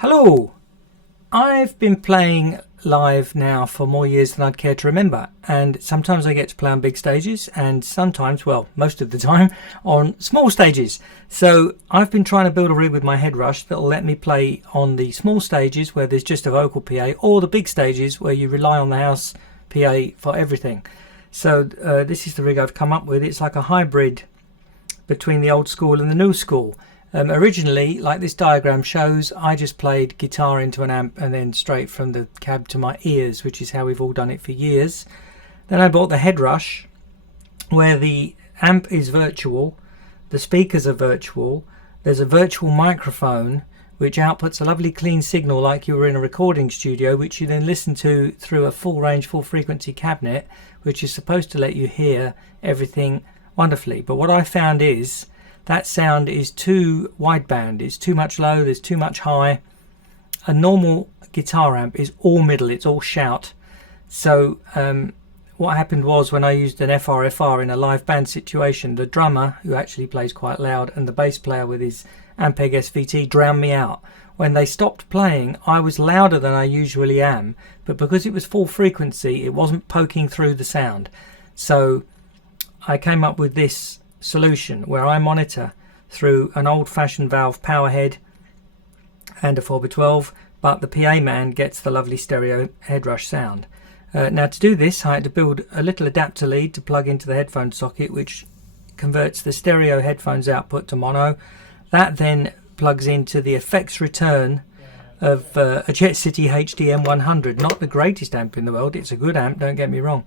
Hello! I've been playing live now for more years than I'd care to remember, and sometimes I get to play on big stages and sometimes, well, most of the time, on small stages. So I've been trying to build a rig with my Headrush that'll let me play on the small stages where there's just a vocal PA, or the big stages where you rely on the house PA for everything. So this is the rig I've come up with. It's like a hybrid between the old school and the new school. Originally, like this diagram shows, I just played guitar into an amp and then straight from the cab to my ears, which is how we've all done it for years. Then I bought the Headrush, where the amp is virtual, the speakers are virtual, there's a virtual microphone which outputs a lovely clean signal like you were in a recording studio, which you then listen to through a full range, full frequency cabinet, which is supposed to let you hear everything wonderfully. But what I found is that sound is too wideband, it's too much low, there's too much high. A normal guitar amp is all middle, it's all shout. So what happened was, when I used an FR in a live band situation, the drummer, who actually plays quite loud, and the bass player with his Ampeg SVT drowned me out. When they stopped playing, I was louder than I usually am, but because it was full frequency, it wasn't poking through the sound. So I came up with this solution where I monitor through an old-fashioned valve power head and a 4x12, but the PA man gets the lovely stereo Headrush sound. Now, to do this, I had to build a little adapter lead to plug into the headphone socket, which converts the stereo headphones output to mono. That then plugs into the effects return of a Jet City HDM 100. Not the greatest amp in the world, it's a good amp, don't get me wrong,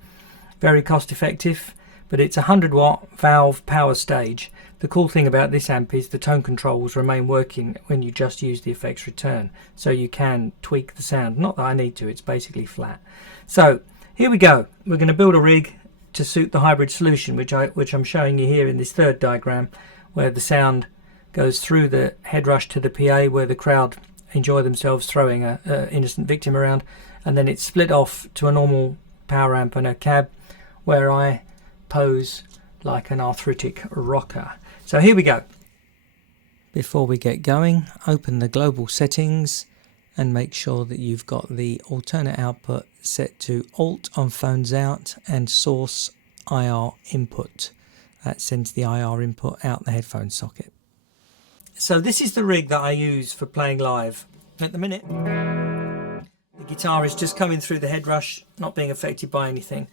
very cost effective, but it's a 100-watt valve power stage. The cool thing about this amp is the tone controls remain working when you just use the effects return, so you can tweak the sound. Not that I need to, it's basically flat. So here we go. We're going to build a rig to suit the hybrid solution, which I'm showing you here in this third diagram, where the sound goes through the Headrush to the PA, where the crowd enjoy themselves throwing a innocent victim around, and then it's split off to a normal power amp and a cab, where I pose like an arthritic rocker. So here we go. Before we get going, open the global settings and make sure that you've got the alternate output set to Alt on phones out and Source IR input. That sends the IR input out the headphone socket. So this is the rig that I use for playing live. At the minute, the guitar is just coming through the Headrush, not being affected by anything.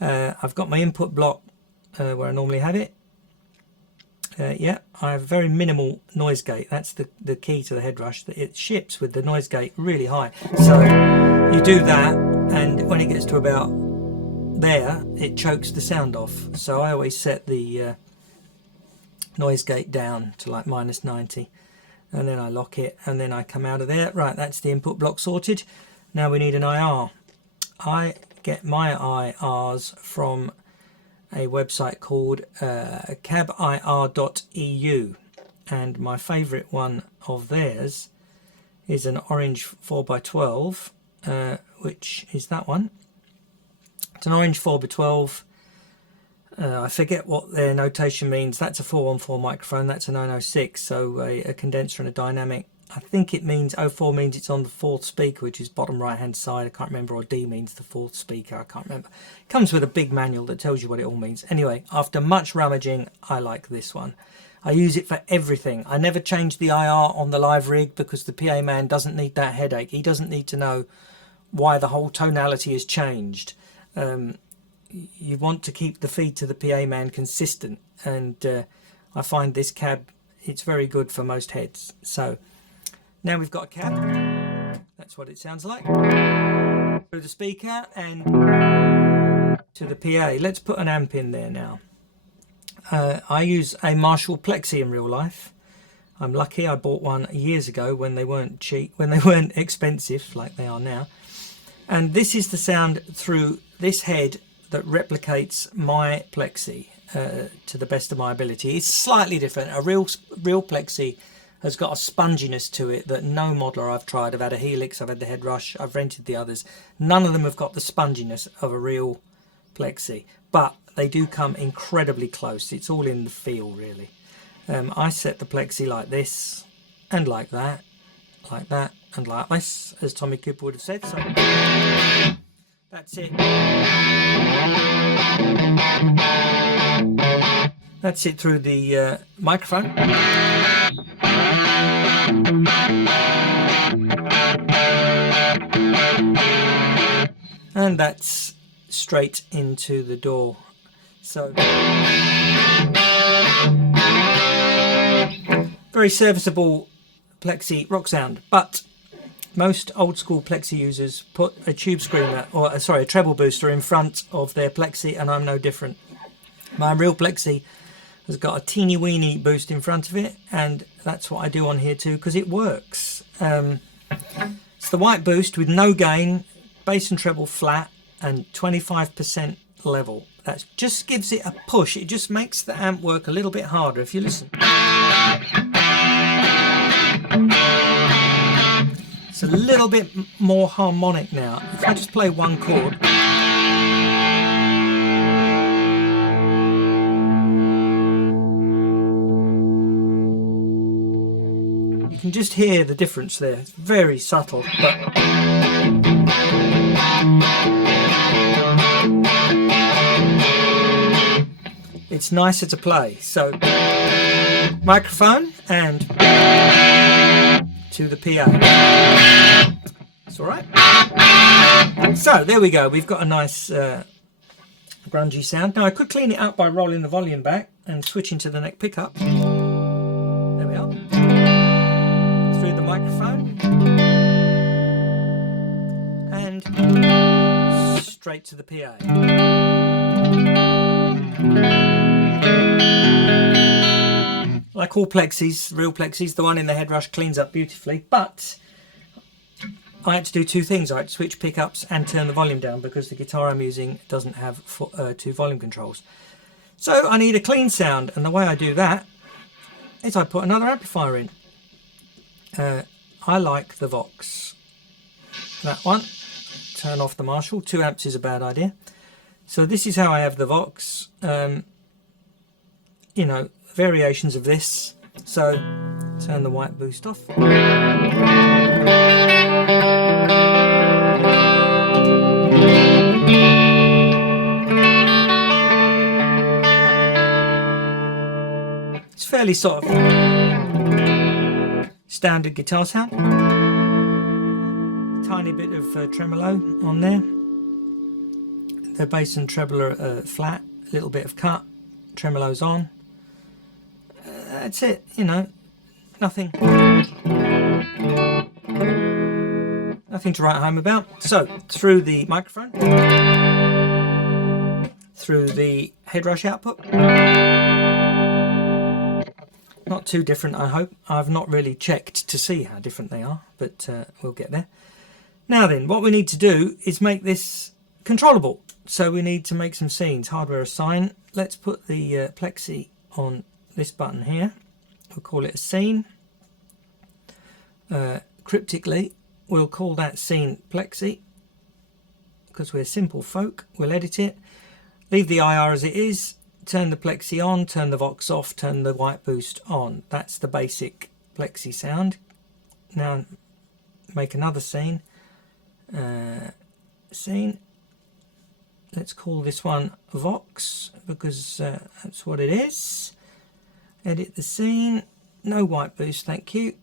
I've got my input block where I normally have it. Yeah, I have a very minimal noise gate. That's the key to the Headrush, that it ships with the noise gate really high. So you do that, and when it gets to about there, it chokes the sound off. So I always set the noise gate down to like -90, and then I lock it, and then I come out of there. Right, that's the input block sorted. Now we need an IR. I get my IRs from a website called cabir.eu, and my favorite one of theirs is an orange 4x12, which is that one. It's an orange 4x12. I forget what their notation means. That's a 414 microphone, that's a 906, so a condenser and a dynamic. I think it means 04 means it's on the fourth speaker, which is bottom right hand side. I can't remember. Or D means the fourth speaker. I can't remember. It comes with a big manual that tells you what it all means. Anyway, after much rummaging, I like this one. I use it for everything. I never change the IR on the live rig because the PA man doesn't need that headache. He doesn't need to know why the whole tonality has changed. You want to keep the feed to the PA man consistent, and I find this cab, it's very good for most heads. So now we've got a cab, that's what it sounds like, through the speaker and to the PA. Let's put an amp in there now. I use a Marshall Plexi in real life. I'm lucky, I bought one years ago when they weren't cheap, when they weren't expensive like they are now. And this is the sound through this head that replicates my Plexi to the best of my ability. It's slightly different. A real Plexi has got a sponginess to it that no modeler I've tried. I've had a Helix, I've had the Headrush, I've rented the others. None of them have got the sponginess of a real Plexi, but they do come incredibly close. It's all in the feel, really. I set the Plexi like this, and like that, and like this, as Tommy Cooper would have said. So that's it. That's it through the microphone. And that's straight into the DAW. So very serviceable Plexi rock sound, but most old school Plexi users put a tube screamer, or sorry, a treble booster in front of their Plexi, and I'm no different. My real Plexi has got a teeny weeny boost in front of it, and that's what I do on here too, because it works. It's the white boost with no gain, bass and treble flat, and 25% level. That just gives it a push. It just makes the amp work a little bit harder if you listen. It's a little bit more harmonic now. If I just play one chord, you can just hear the difference there. It's very subtle, but it's nicer to play. So microphone and to the PA. It's all right. So there we go. We've got a nice grungy sound. Now I could clean it up by rolling the volume back and switching to the neck pickup. There we are. Through the microphone and straight to the PA. Like all Plexis, real Plexis, the one in the Headrush cleans up beautifully, but I had to do two things. I had to switch pickups and turn the volume down because the guitar I'm using doesn't have two volume controls. So I need a clean sound, and the way I do that is I put another amplifier in. I like the Vox. That one. Turn off the Marshall. 2 amps is a bad idea. So this is how I have the Vox. You know, variations of this. So turn the white boost off. It's fairly sort of standard guitar sound. Tiny bit of tremolo on there. The bass and treble are flat. A little bit of cut. Tremolo's on. That's it, you know, nothing to write home about. So through the microphone, through the Headrush output, not too different, I hope. I've not really checked to see how different they are, but we'll get there. Now then, what we need to do is make this controllable. So we need to make some scenes. Hardware assign. Let's put the Plexi on this button here. We'll call it a scene. Cryptically, we'll call that scene Plexi because we're simple folk. We'll edit it, leave the IR as it is, turn the Plexi on, turn the Vox off, turn the white boost on. That's the basic Plexi sound. Now make another scene. Scene. Let's call this one Vox because that's what it is. Edit the scene. No white boost, thank you.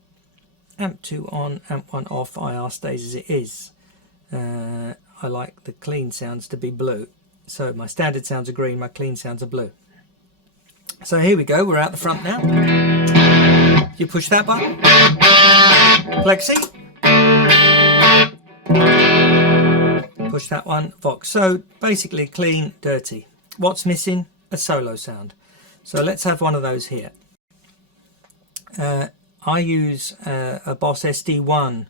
Amp 2 on, amp 1 off, IR stays as it is. I like the clean sounds to be blue. So my standard sounds are green, my clean sounds are blue. So here we go, we're out the front now. You push that button. Plexi. Push that one, Vox. So basically clean, dirty. What's missing? A solo sound. So let's have one of those here. I use a Boss SD1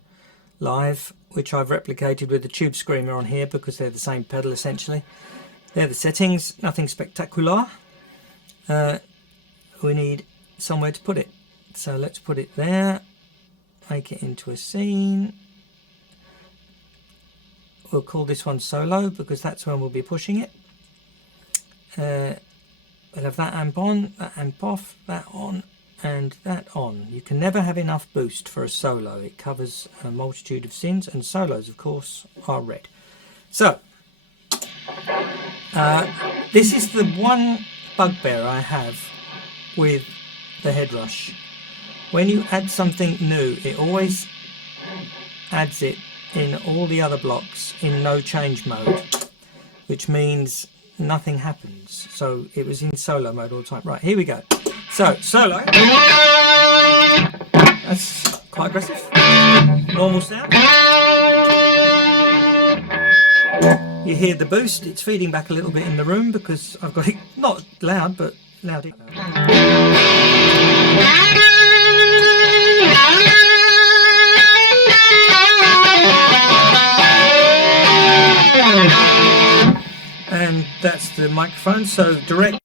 live, which I've replicated with the tube screamer on here because they're the same pedal essentially. They're the settings, nothing spectacular. We need somewhere to put it. So let's put it there, make it into a scene. We'll call this one solo because that's when we'll be pushing it. We'll have that amp on, that amp off, that on, and that on. You can never have enough boost for a solo. It covers a multitude of sins, and solos of course are red. So this is the one bugbear I have with the Headrush. When you add something new, it always adds it in all the other blocks in no change mode, which means nothing happens. So it was in solo mode all the time. Right, here we go. So solo, that's quite aggressive. Normal sound. You hear the boost, it's feeding back a little bit in the room because I've got it not loud, but loud. And that's the microphone, so direct.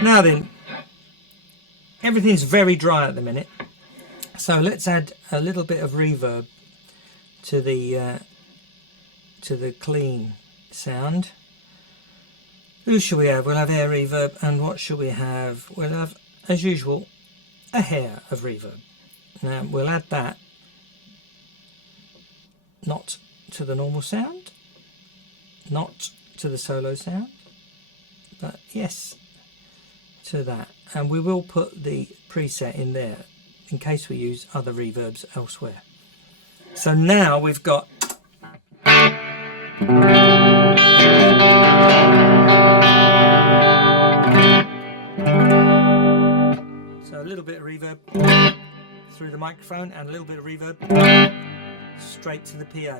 Now then, everything's very dry at the minute, so let's add a little bit of reverb to the clean sound. Who shall we have? We'll have air reverb, and what shall we have? We'll have, as usual, a hair of reverb. Now we'll add that not to the normal sound, not to the solo sound, but yes to that, and we will put the preset in there in case we use other reverbs elsewhere. So now we've got a little bit of reverb through the microphone and a little bit of reverb straight to the PA.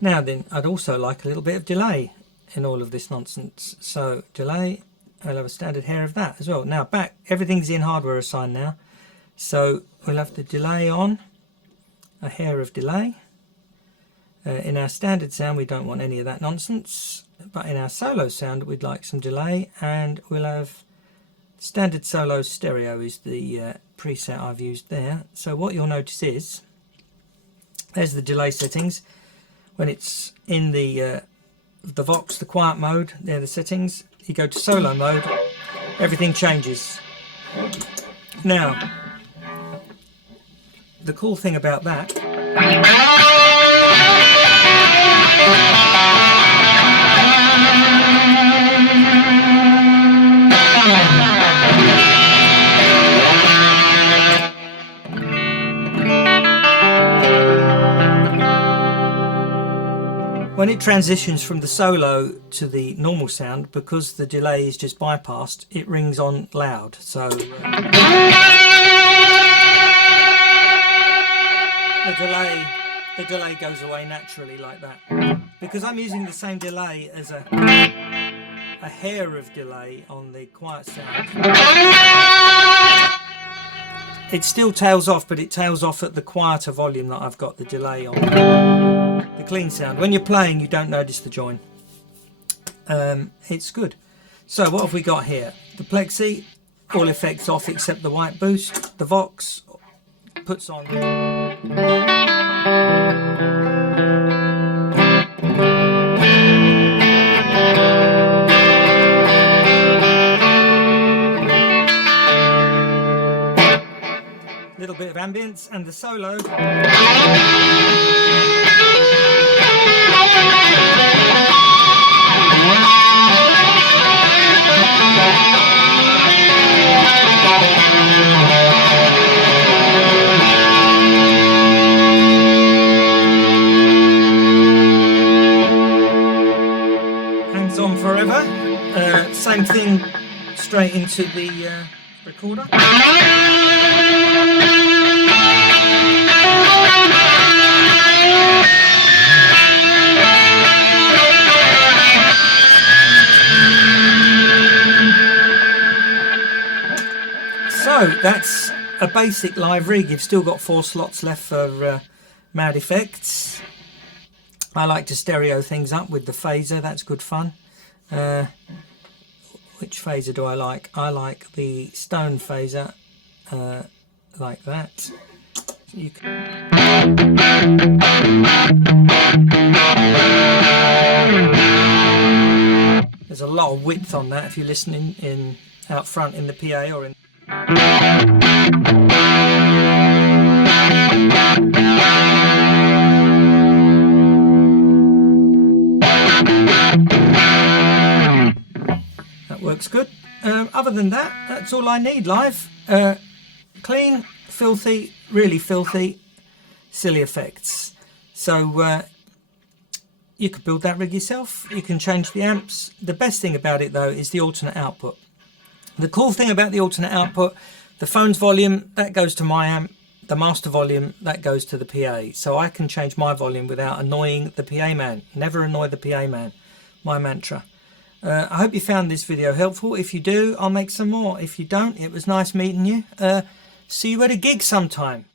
Now then, I'd also like a little bit of delay in all of this nonsense. So delay, I'll have a standard hair of that as well. Now back, everything's in hardware assigned now. So we'll have the delay on, a hair of delay. In our standard sound we don't want any of that nonsense, but in our solo sound we'd like some delay, and we'll have standard solo stereo is the preset I've used there. So what you'll notice is there's the delay settings. When it's in the Vox, the quiet mode, they're the settings. You go to solo mode, everything changes. Now the cool thing about that when it transitions from the solo to the normal sound, because the delay is just bypassed, it rings on loud. So the delay goes away naturally like that. Because I'm using the same delay as a hair of delay on the quiet sound. It still tails off, but it tails off at the quieter volume that I've got the delay on. The clean sound. When you're playing, you don't notice the join. It's good. So what have we got here? The plexi, all effects off except the white boost. The Vox puts on. Little bit of ambience, and the solo. Hangs on forever. Same thing straight into the recorder. So that's a basic live rig. You've still got 4 slots left for mad effects. I like to stereo things up with the phaser, that's good fun. Which phaser do I like? I like the Stone phaser, like that. So you can... There's a lot of width on that if you're listening in out front in the PA or in... That works good. Other than that, that's all I need live. Clean, filthy, really filthy, silly effects. So you could build that rig yourself. You can change the amps. The best thing about it though is the alternate output. The cool thing about the alternate output, the phone's volume, that goes to my amp. The master volume, that goes to the PA. So I can change my volume without annoying the PA man. Never annoy the PA man. My mantra. I hope you found this video helpful. If you do, I'll make some more. If you don't, it was nice meeting you. See you at a gig sometime.